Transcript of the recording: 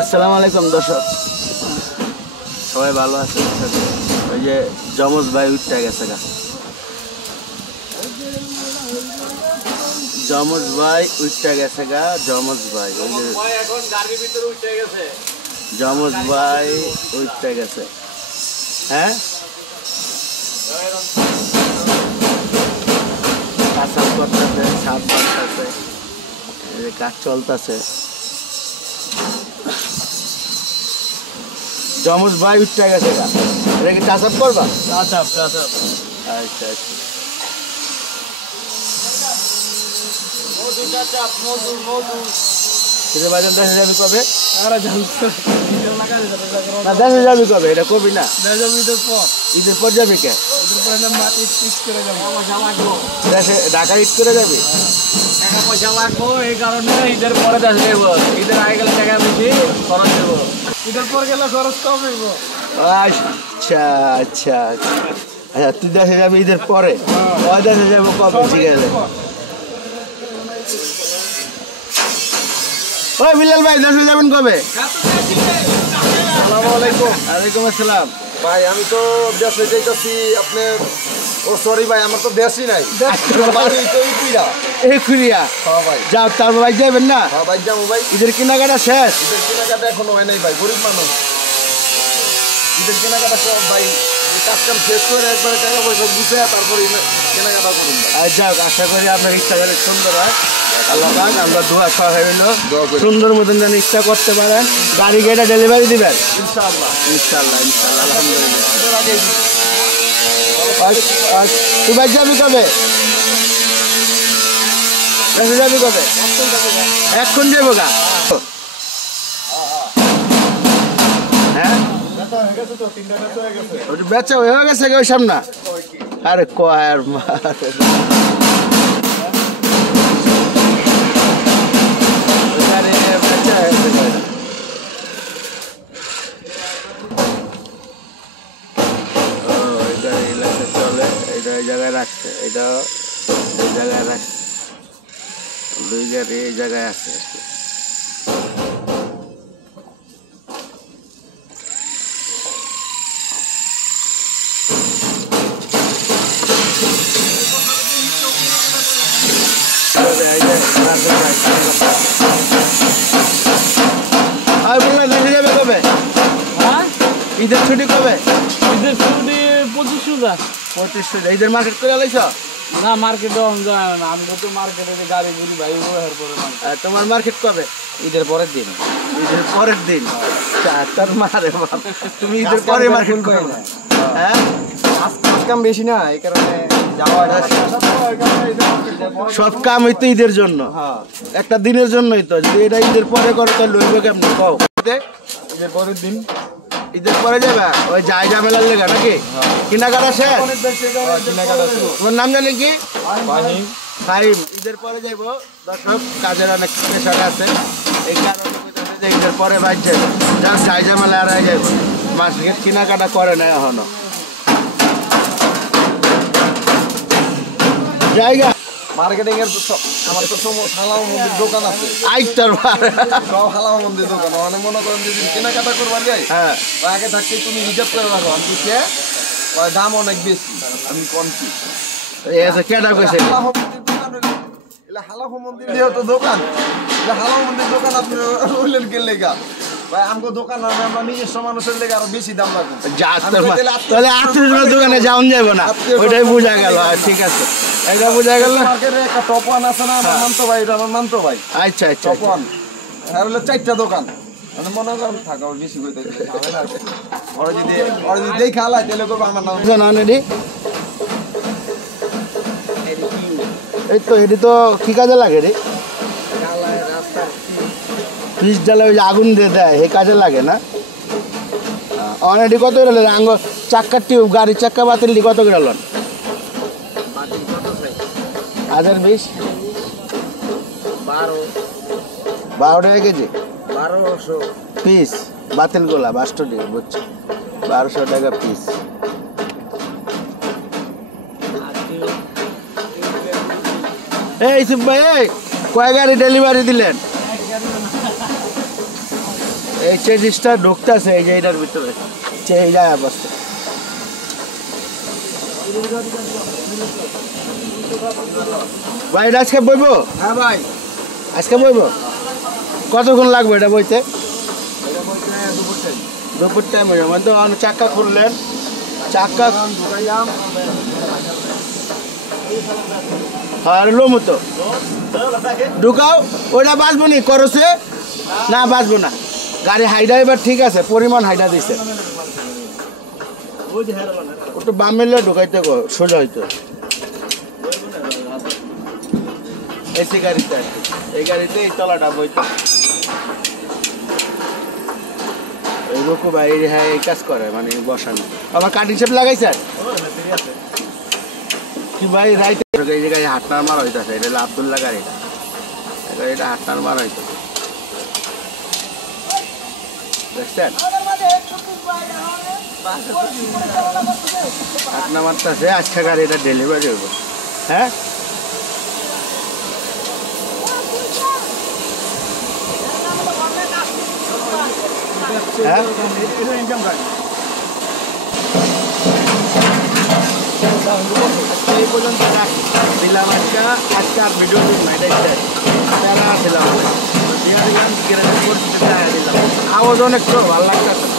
আসসালামু আলাইকুম দর্শক, সবাই ভালো আছে? ওই যে জমজ ভাই উঠতে গেছে গা, জমজ ভাই উঠতে গেছে গা, জমজ ভাই এখন গাড়ির ভিতরে উঠতে গেছে, জমজ ভাই উঠতে গেছে। হ্যাঁ, কাজ করতেছে, সাপ করতেছে, কাজ চলতেছে। জমজ ভাই উঠতে গেছে গা, এটা কি চাষ করবা? আচ্ছা আচ্ছা, বাজার দেশে যাবি কবে? দেশে যাবি কবে? এটা কবি না, ঈদের পর যাবি কে? দেশে ঢাকা ঈদ করে যাবি? টাকা পয়সা লাগবো, এই কারণে ঈদের পরে দেশে যাবো। ঈদের আগে গেলে টাকা বেশি খরচ দেবো, ঈদের পর গেলে খরচ কম হইব। আচ্ছা আচ্ছা আচ্ছা, তুই দেশে যাবি ঈদের পরে, ওই দেশে যাবো কবে? ঠিক আছে। ওই বিলাল ভাই, দেশে যাবেন কবে? আসসালামু আলাইকুম। ওয়ালাইকুম আসসালাম। ভাই আমি তো দেশে যাইতেছি আপনার, ও সরি ভাই, আমার তো দেশই নাই, এই খুলিয়া। হ্যাঁ ভাই, যাও, তারপর ভাই যাবেন না? হ্যাঁ ভাই যাবো ভাই। ঈদের কেনাকাটা শেষ? ঈদের কেনাকাটা এখনো হয় নাই ভাই, গরিব মানুষ। ঈদের কেনাকাটা সব ভাই কাজ কাম শেষ করে একবারে টাকা পয়সা বুঝে তারপরে কেনাকাটা করুন। আর যাক, আশা করি আপনার ইচ্ছা করে সুন্দর হয়। আল্লাহ পাক, আমরা দোয়া সহায় হইল সুন্দর মতন যেন ইচ্ছা করতে পারেন। গাড়ি গেটা ডেলিভারি দিবেন ইনশাআল্লাহ ইনশাআল্লাহ ইনশাআল্লাহ, আলহামদুলিল্লাহ। তুই ভাই যাবি কবে? যাবি কবে? এখন যাবো গা? হ্যাঁ, বেচা হয়ে গেছে ওই সামনা। আরে কয়ার মার, এই জায়গায় রাখছে, এটা এই জায়গায় রাখছে, দুই গাড়ি এই জায়গায় আছে। যাবে কবে? ঈদের ছুটি কবে? ঈদের ছুটি 25 ঈদের মার্কেট করে লাইছ? না, মার্কেটে যায় না, আমি তো মার্কেটে গাড়ি গুলি ভাই পরে। তোমার মার্কেট কবে? ঈদের পরের দিন। ঈদের পরের দিন? তোর মারে বাপ, তুমি ঈদের পরে মার্কেট করো না? হ্যাঁ, কাম বেশি না, এই কারণে যাওয়া সব কাম হইতো ঈদের জন্য, একটা দিনের জন্যই তো। যদি এটা ঈদের পরে করো তো লইব কেমনি কও? ঈদের পরের দিন, ঈদের পরে যাবে ওই যাই ঝামেলার লেগা নাকি? কেনাকাটা শেষ? তোমার নাম জানি কি? ফাহিম। ঈদের পরে যাইব দর্শক, কাজের অনেক প্রেশার আছে, এই কারণে ঈদের পরে বাইর যাবো। জাস্ট যাই ঝামেলা আর যাইব, মার্কেট কেনাকাটা করে না এখনো। জায়গা মার্কেটিং এর আমার তো হালাল মন্দির দোকান আছে, আইটার সব হালাল মন্দির দোকান। মানে মনে করেন যদি কেনাকাটা করবার যাই, হ্যাঁ, আগে থাকতে তুমি রিজার্ভ করে রাখো, আমি দাম অনেক বেশি, আমি কমছি। কেডা কইছে? হালাল মন্দির যেহেতু দোকান, হালাল মন্দির দোকান আপনি বললেন কে লেগা ভাই? আমাকে দোকান আমরা নিজস্ব মানুষের লেগে আরো বেশি দাম লাগবে। তাহলে আত্মীয় দোকানে যাওয়া যাবে না, ওইটাই বোঝা গেল। ঠিক আছে, এটা বোঝা গেল। একটা টপ ওয়ান আছে না, আমার মানতো ভাই, এটা আমার মানতো ভাই। আচ্ছা আচ্ছা, টপ ওয়ান আর হলো 4টা দোকান। মানে মনে করেন থাকা বেশি হইতে ওরা যদি দেখা হালাই তাহলে করবো আমার নাম জানি। এই তো এটি তো কি কাজে লাগে রে? ফ্রিজ জ্বালা ওই যে আগুন দিয়ে দেয়, এই কাজে লাগে না? অনেক কত করে আঙ্গ চাক্কার টিউব, গাড়ির চাক্কা বাতিল কত করে লন? 1020 12 টাকা কেজি, 1200 পিস বাতিল গোলা বাস্টডি, বুঝছো? 1200 টাকা পিস। এই ইসুফ ভাই, কয় গাড়ি ডেলিভারি দিলেন? এই চেজিসটা ঢুকতেছে এই যে এটার ভিতরে এই যায় অবস্থা। ভাই এটা আজকে বইবো? হ্যাঁ ভাই, আজকে বইবো? কতক্ষণ লাগবে এটা বইতে? এটা বলতে দুপুর টাইম। দুপুর টাইম হয়ে যাবে তো। চাক্কা খুললেন, চাক্কা ঢুকাইলাম। আর লোমো তো ঢুকাও। ওটা বাঁচবো নি করছে না, বাঁচবো না। গাড়ি হাইডা এবার ঠিক আছে, পরিমাণ হাইডা দিছে। একটু বাম মিললে ঢুকাইতে সোজা হইতো। এসি গাড়িতে, এই গাড়িতে এই তলাটা বইতো। এই রকু ভাই হ্যাঁ এই কাজ করে, মানে বসানো। আবার কাটিং শেপ লাগাইছে কি ভাই? রাইতে এই জায়গায় হাটনার মারা হইতেছে। এটা হলো আব্দুল্লাহ গাড়ি, এটা হাটনার মারা হইতেছে, দেখছেন? হাটনা মারতেছে। আজকে গাড়ি এটা ডেলিভারি হইব। হ্যাঁ হ্যাঁ এই পর্যন্ত রাখি দিলাম। আজকে আর ভিডিও দিন না, এটা দিলাম। দিলাম কিরকম পরিস্থিতি দিলাম। আওয়াজ অনেক তো ভালো লাগতেছে না।